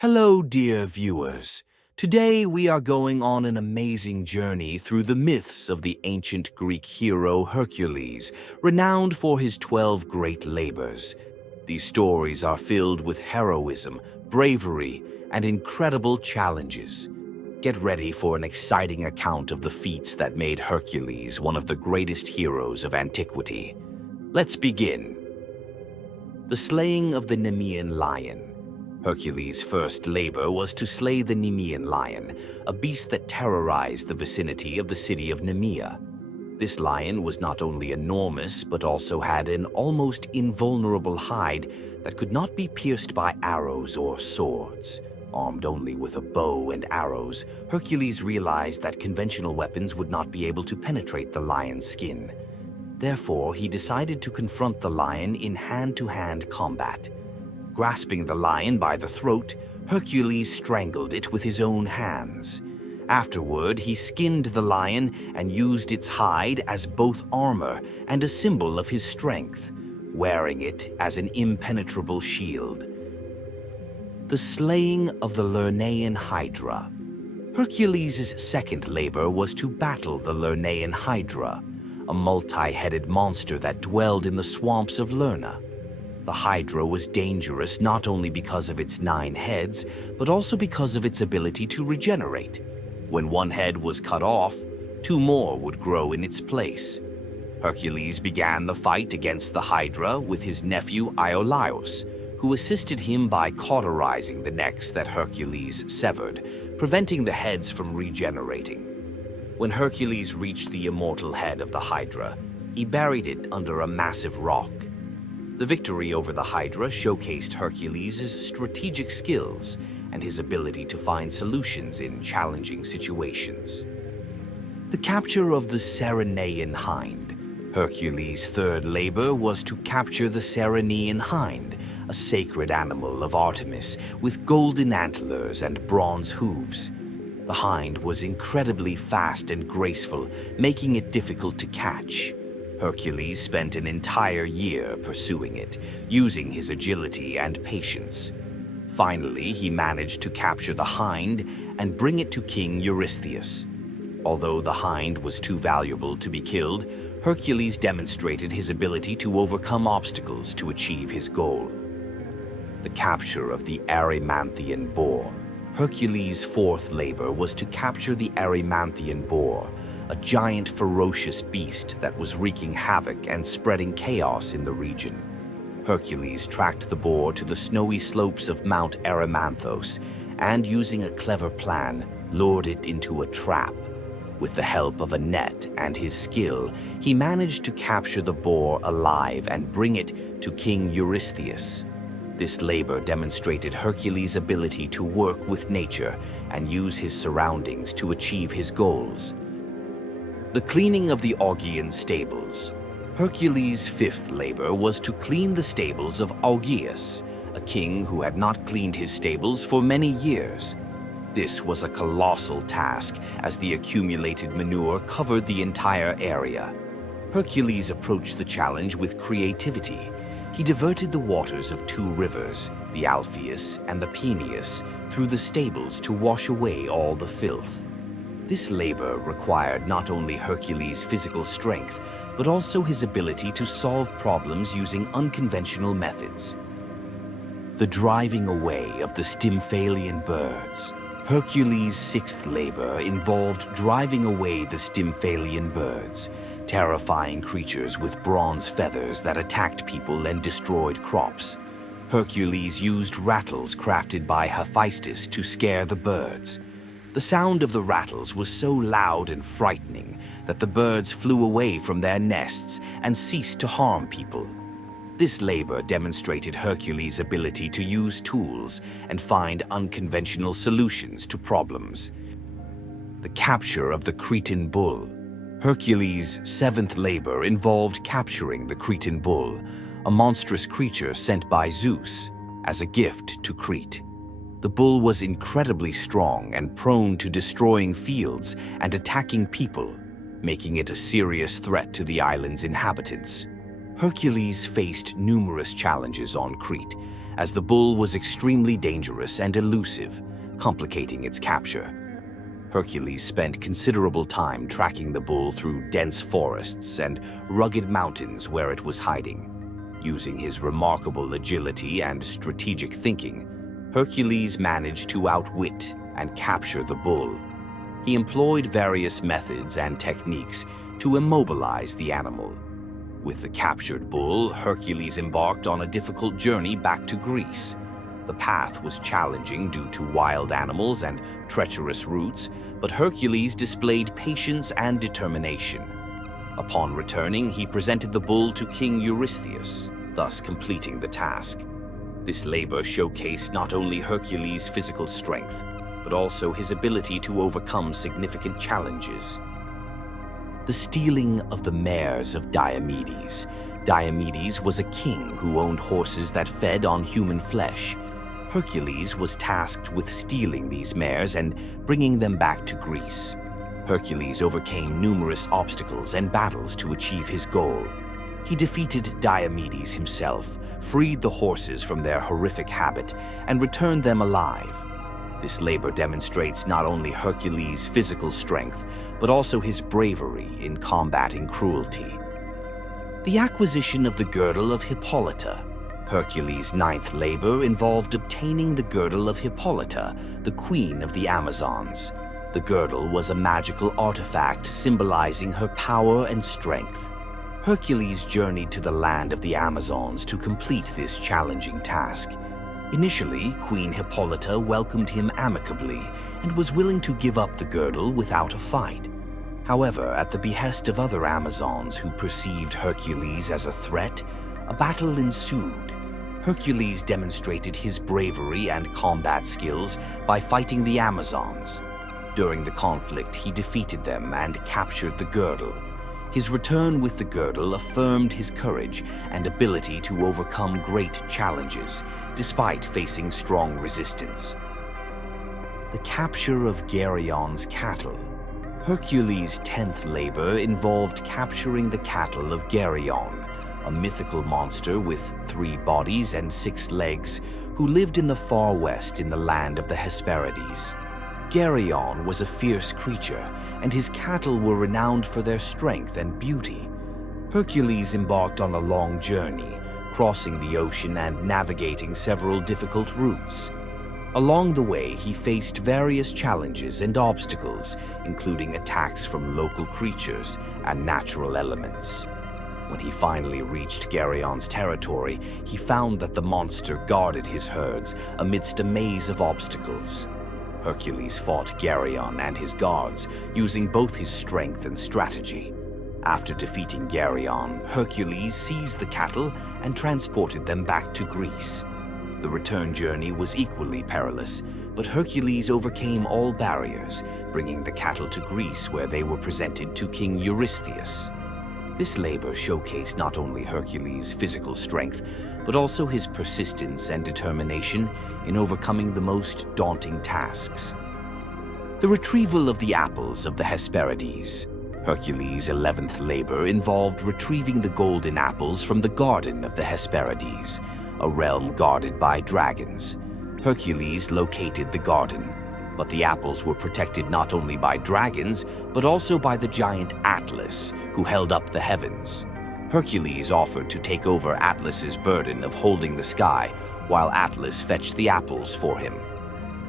Hello, dear viewers. Today we are going on an amazing journey through the myths of the ancient Greek hero Hercules, renowned for his 12 great labors. These stories are filled with heroism, bravery, and incredible challenges. Get ready for an exciting account of the feats that made Hercules one of the greatest heroes of antiquity. Let's begin. The slaying of the Nemean Lion. Hercules' first labor was to slay the Nemean Lion, a beast that terrorized the vicinity of the city of Nemea. This lion was not only enormous, but also had an almost invulnerable hide that could not be pierced by arrows or swords. Armed only with a bow and arrows, Hercules realized that conventional weapons would not be able to penetrate the lion's skin. Therefore, he decided to confront the lion in hand-to-hand combat. Grasping the lion by the throat, Hercules strangled it with his own hands. Afterward, he skinned the lion and used its hide as both armor and a symbol of his strength, wearing it as an impenetrable shield. The slaying of the Lernean Hydra. Hercules' second labor was to battle the Lernean Hydra, a multi-headed monster that dwelled in the swamps of Lerna. The Hydra was dangerous not only because of its 9 heads, but also because of its ability to regenerate. When one head was cut off, 2 more would grow in its place. Hercules began the fight against the Hydra with his nephew Iolaus, who assisted him by cauterizing the necks that Hercules severed, preventing the heads from regenerating. When Hercules reached the immortal head of the Hydra, he buried it under a massive rock. The victory over the Hydra showcased Hercules' strategic skills and his ability to find solutions in challenging situations. The capture of the Ceryneian Hind. Hercules' third labor was to capture the Ceryneian Hind, a sacred animal of Artemis with golden antlers and bronze hooves. The hind was incredibly fast and graceful, making it difficult to catch. Hercules spent an entire year pursuing it, using his agility and patience. Finally, he managed to capture the hind and bring it to King Eurystheus. Although the hind was too valuable to be killed, Hercules demonstrated his ability to overcome obstacles to achieve his goal. The capture of the Erymanthian Boar. Hercules' fourth labor was to capture the Erymanthian Boar, a giant ferocious beast that was wreaking havoc and spreading chaos in the region. Hercules tracked the boar to the snowy slopes of Mount Erymanthos and, using a clever plan, lured it into a trap. With the help of a net and his skill, he managed to capture the boar alive and bring it to King Eurystheus. This labor demonstrated Hercules' ability to work with nature and use his surroundings to achieve his goals. The cleaning of the Augean Stables. Hercules' fifth labor was to clean the stables of Augeas, a king who had not cleaned his stables for many years. This was a colossal task, as the accumulated manure covered the entire area. Hercules approached the challenge with creativity. He diverted the waters of 2 rivers, the Alpheus and the Peneus, through the stables to wash away all the filth. This labor required not only Hercules' physical strength, but also his ability to solve problems using unconventional methods. The driving away of the Stymphalian Birds. Hercules' sixth labor involved driving away the Stymphalian Birds, terrifying creatures with bronze feathers that attacked people and destroyed crops. Hercules used rattles crafted by Hephaestus to scare the birds. The sound of the rattles was so loud and frightening that the birds flew away from their nests and ceased to harm people. This labor demonstrated Hercules' ability to use tools and find unconventional solutions to problems. The capture of the Cretan Bull. Hercules' seventh labor involved capturing the Cretan Bull, a monstrous creature sent by Zeus as a gift to Crete. The bull was incredibly strong and prone to destroying fields and attacking people, making it a serious threat to the island's inhabitants. Hercules faced numerous challenges on Crete, as the bull was extremely dangerous and elusive, complicating its capture. Hercules spent considerable time tracking the bull through dense forests and rugged mountains where it was hiding. Using his remarkable agility and strategic thinking, Hercules managed to outwit and capture the bull. He employed various methods and techniques to immobilize the animal. With the captured bull, Hercules embarked on a difficult journey back to Greece. The path was challenging due to wild animals and treacherous routes, but Hercules displayed patience and determination. Upon returning, he presented the bull to King Eurystheus, thus completing the task. This labor showcased not only Hercules' physical strength, but also his ability to overcome significant challenges. The stealing of the Mares of Diomedes. Diomedes was a king who owned horses that fed on human flesh. Hercules was tasked with stealing these mares and bringing them back to Greece. Hercules overcame numerous obstacles and battles to achieve his goal. He defeated Diomedes himself, freed the horses from their horrific habit, and returned them alive. This labor demonstrates not only Hercules' physical strength, but also his bravery in combating cruelty. The acquisition of the Girdle of Hippolyta. Hercules' ninth labor involved obtaining the Girdle of Hippolyta, the queen of the Amazons. The girdle was a magical artifact symbolizing her power and strength. Hercules journeyed to the land of the Amazons to complete this challenging task. Initially, Queen Hippolyta welcomed him amicably and was willing to give up the girdle without a fight. However, at the behest of other Amazons who perceived Hercules as a threat, a battle ensued. Hercules demonstrated his bravery and combat skills by fighting the Amazons. During the conflict, he defeated them and captured the girdle. His return with the girdle affirmed his courage and ability to overcome great challenges, despite facing strong resistance. The capture of Geryon's cattle. Hercules' 10th labor involved capturing the cattle of Geryon, a mythical monster with 3 bodies and 6 legs who lived in the far west in the land of the Hesperides. Geryon was a fierce creature, and his cattle were renowned for their strength and beauty. Hercules embarked on a long journey, crossing the ocean and navigating several difficult routes. Along the way, he faced various challenges and obstacles, including attacks from local creatures and natural elements. When he finally reached Geryon's territory, he found that the monster guarded his herds amidst a maze of obstacles. Hercules fought Geryon and his guards, using both his strength and strategy. After defeating Geryon, Hercules seized the cattle and transported them back to Greece. The return journey was equally perilous, but Hercules overcame all barriers, bringing the cattle to Greece where they were presented to King Eurystheus. This labor showcased not only Hercules' physical strength, but also his persistence and determination in overcoming the most daunting tasks. The retrieval of the Apples of the Hesperides. Hercules' 11th labor involved retrieving the golden apples from the Garden of the Hesperides, a realm guarded by dragons. Hercules located the garden, but the apples were protected not only by dragons, but also by the giant Atlas, who held up the heavens. Hercules offered to take over Atlas's burden of holding the sky, while Atlas fetched the apples for him.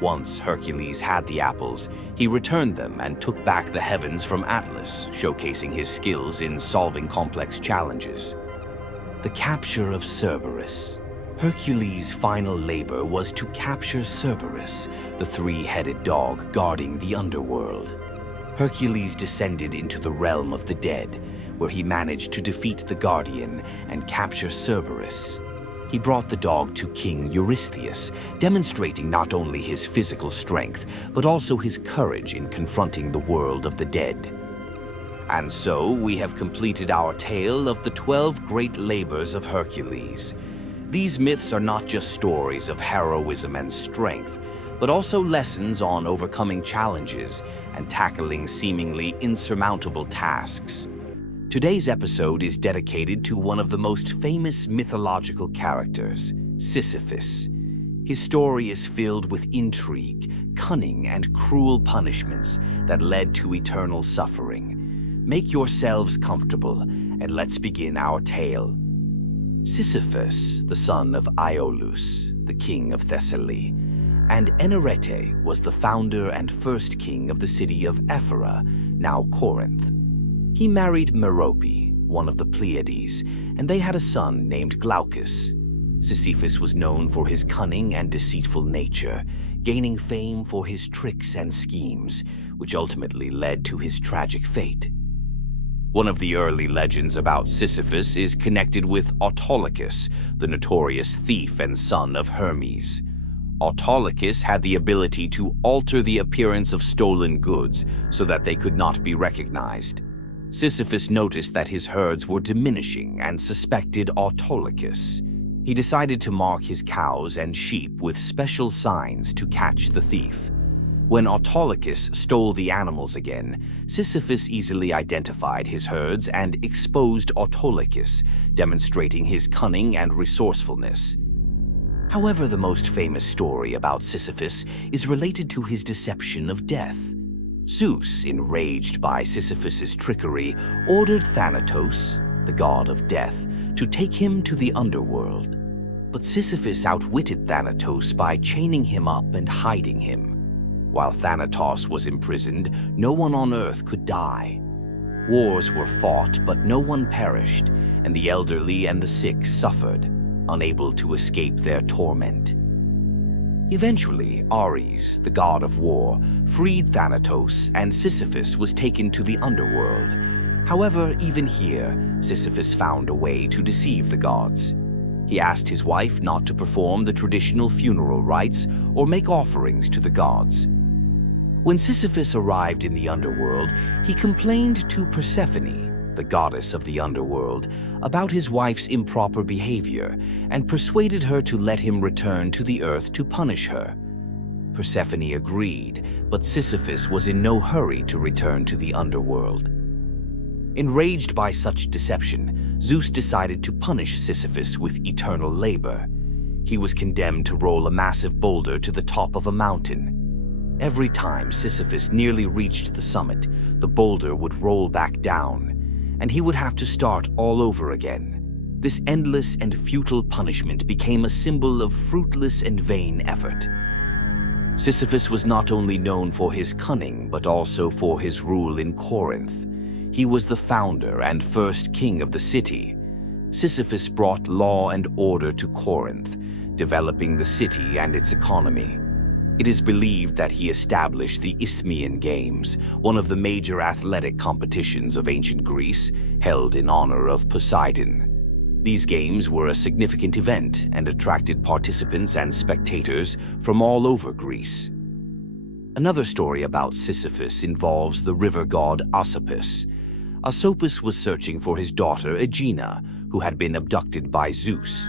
Once Hercules had the apples, he returned them and took back the heavens from Atlas, showcasing his skills in solving complex challenges. The capture of Cerberus. Hercules' final labor was to capture Cerberus, the 3-headed dog guarding the underworld. Hercules descended into the realm of the dead, where he managed to defeat the Guardian and capture Cerberus. He brought the dog to King Eurystheus, demonstrating not only his physical strength, but also his courage in confronting the world of the dead. And so we have completed our tale of the 12 great labors of Hercules. These myths are not just stories of heroism and strength, but also lessons on overcoming challenges and tackling seemingly insurmountable tasks. Today's episode is dedicated to one of the most famous mythological characters, Sisyphus. His story is filled with intrigue, cunning, and cruel punishments that led to eternal suffering. Make yourselves comfortable, and let's begin our tale. Sisyphus, the son of Iolaus, the king of Thessaly, and Enerete was the founder and first king of the city of Ephora, now Corinth. He married Merope, one of the Pleiades, and they had a son named Glaucus. Sisyphus was known for his cunning and deceitful nature, gaining fame for his tricks and schemes, which ultimately led to his tragic fate. One of the early legends about Sisyphus is connected with Autolycus, the notorious thief and son of Hermes. Autolycus had the ability to alter the appearance of stolen goods so that they could not be recognized. Sisyphus noticed that his herds were diminishing and suspected Autolycus. He decided to mark his cows and sheep with special signs to catch the thief. When Autolycus stole the animals again, Sisyphus easily identified his herds and exposed Autolycus, demonstrating his cunning and resourcefulness. However, the most famous story about Sisyphus is related to his deception of death. Zeus, enraged by Sisyphus's trickery, ordered Thanatos, the god of death, to take him to the underworld. But Sisyphus outwitted Thanatos by chaining him up and hiding him. While Thanatos was imprisoned, no one on earth could die. Wars were fought, but no one perished, and the elderly and the sick suffered, unable to escape their torment. Eventually, Ares, the god of war, freed Thanatos, and Sisyphus was taken to the underworld. However, even here, Sisyphus found a way to deceive the gods. He asked his wife not to perform the traditional funeral rites or make offerings to the gods. When Sisyphus arrived in the underworld, he complained to Persephone, the goddess of the underworld, about his wife's improper behavior and persuaded her to let him return to the earth to punish her. Persephone agreed, but Sisyphus was in no hurry to return to the underworld. Enraged by such deception, Zeus decided to punish Sisyphus with eternal labor. He was condemned to roll a massive boulder to the top of a mountain. Every time Sisyphus nearly reached the summit, the boulder would roll back down, and he would have to start all over again. This endless and futile punishment became a symbol of fruitless and vain effort. Sisyphus was not only known for his cunning, but also for his rule in Corinth. He was the founder and first king of the city. Sisyphus brought law and order to Corinth, developing the city and its economy. It is believed that he established the Isthmian Games, one of the major athletic competitions of ancient Greece, held in honor of Poseidon. These games were a significant event and attracted participants and spectators from all over Greece. Another story about Sisyphus involves the river god Asopus. Asopus was searching for his daughter Aegina, who had been abducted by Zeus.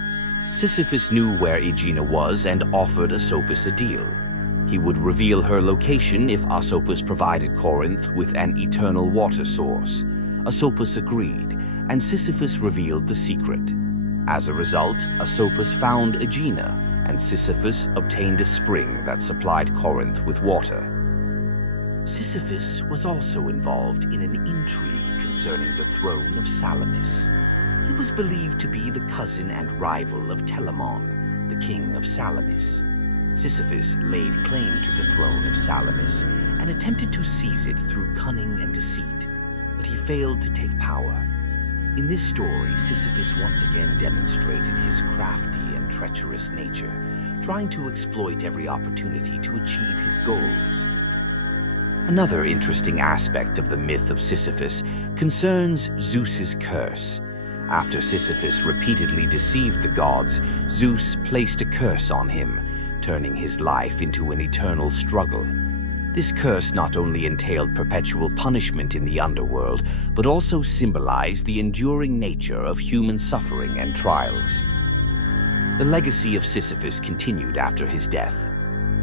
Sisyphus knew where Aegina was and offered Asopus a deal. He would reveal her location if Asopus provided Corinth with an eternal water source. Asopus agreed, and Sisyphus revealed the secret. As a result, Asopus found Aegina, and Sisyphus obtained a spring that supplied Corinth with water. Sisyphus was also involved in an intrigue concerning the throne of Salamis. He was believed to be the cousin and rival of Telamon, the king of Salamis. Sisyphus laid claim to the throne of Salamis and attempted to seize it through cunning and deceit, but he failed to take power. In this story, Sisyphus once again demonstrated his crafty and treacherous nature, trying to exploit every opportunity to achieve his goals. Another interesting aspect of the myth of Sisyphus concerns Zeus's curse. After Sisyphus repeatedly deceived the gods, Zeus placed a curse on him, turning his life into an eternal struggle. This curse not only entailed perpetual punishment in the underworld, but also symbolized the enduring nature of human suffering and trials. The legacy of Sisyphus continued after his death.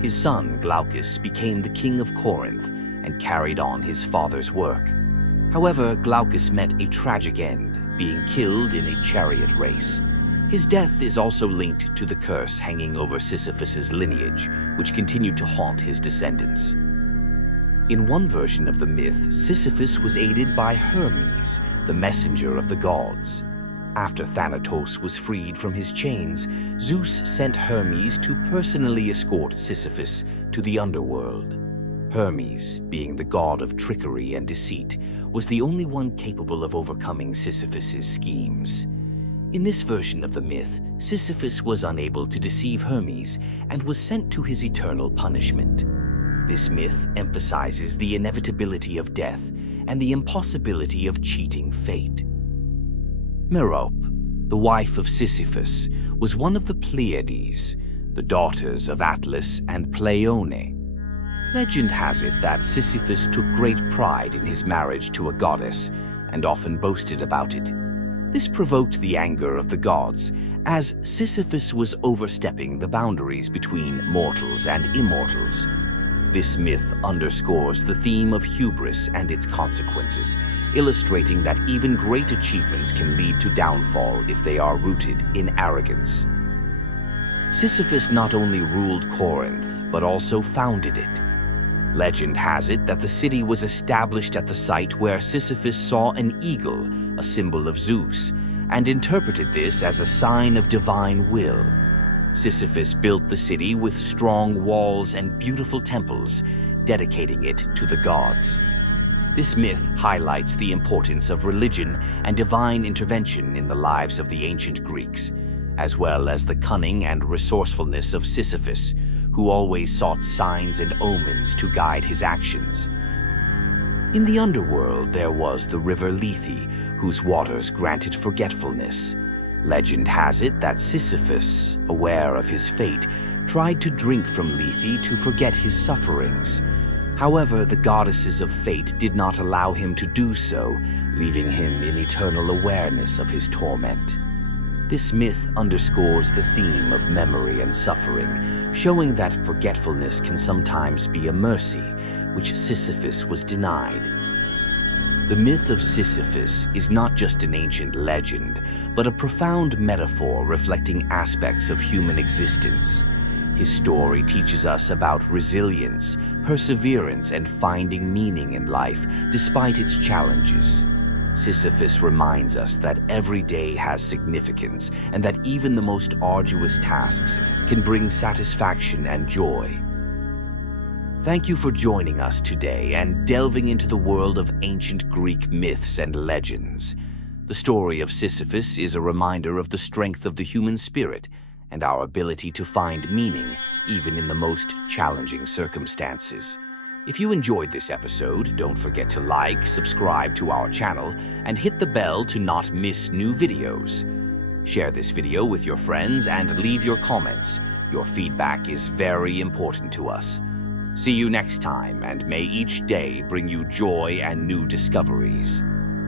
His son, Glaucus, became the king of Corinth and carried on his father's work. However, Glaucus met a tragic end, being killed in a chariot race. His death is also linked to the curse hanging over Sisyphus's lineage, which continued to haunt his descendants. In one version of the myth, Sisyphus was aided by Hermes, the messenger of the gods. After Thanatos was freed from his chains, Zeus sent Hermes to personally escort Sisyphus to the underworld. Hermes, being the god of trickery and deceit, was the only one capable of overcoming Sisyphus's schemes. In this version of the myth, Sisyphus was unable to deceive Hermes and was sent to his eternal punishment. This myth emphasizes the inevitability of death and the impossibility of cheating fate. Merope, the wife of Sisyphus, was one of the Pleiades, the daughters of Atlas and Pleione. Legend has it that Sisyphus took great pride in his marriage to a goddess and often boasted about it. This provoked the anger of the gods, as Sisyphus was overstepping the boundaries between mortals and immortals. This myth underscores the theme of hubris and its consequences, illustrating that even great achievements can lead to downfall if they are rooted in arrogance. Sisyphus not only ruled Corinth, but also founded it. Legend has it that the city was established at the site where Sisyphus saw an eagle, a symbol of Zeus, and interpreted this as a sign of divine will. Sisyphus built the city with strong walls and beautiful temples, dedicating it to the gods. This myth highlights the importance of religion and divine intervention in the lives of the ancient Greeks, as well as the cunning and resourcefulness of Sisyphus, who always sought signs and omens to guide his actions. In the underworld, there was the river Lethe, whose waters granted forgetfulness. Legend has it that Sisyphus, aware of his fate, tried to drink from Lethe to forget his sufferings. However, the goddesses of fate did not allow him to do so, leaving him in eternal awareness of his torment. This myth underscores the theme of memory and suffering, showing that forgetfulness can sometimes be a mercy, which Sisyphus was denied. The myth of Sisyphus is not just an ancient legend, but a profound metaphor reflecting aspects of human existence. His story teaches us about resilience, perseverance, and finding meaning in life despite its challenges. Sisyphus reminds us that every day has significance and that even the most arduous tasks can bring satisfaction and joy. Thank you for joining us today and delving into the world of ancient Greek myths and legends. The story of Sisyphus is a reminder of the strength of the human spirit and our ability to find meaning even in the most challenging circumstances. If you enjoyed this episode, don't forget to like, subscribe to our channel, and hit the bell to not miss new videos. Share this video with your friends and leave your comments. Your feedback is very important to us. See you next time, and may each day bring you joy and new discoveries.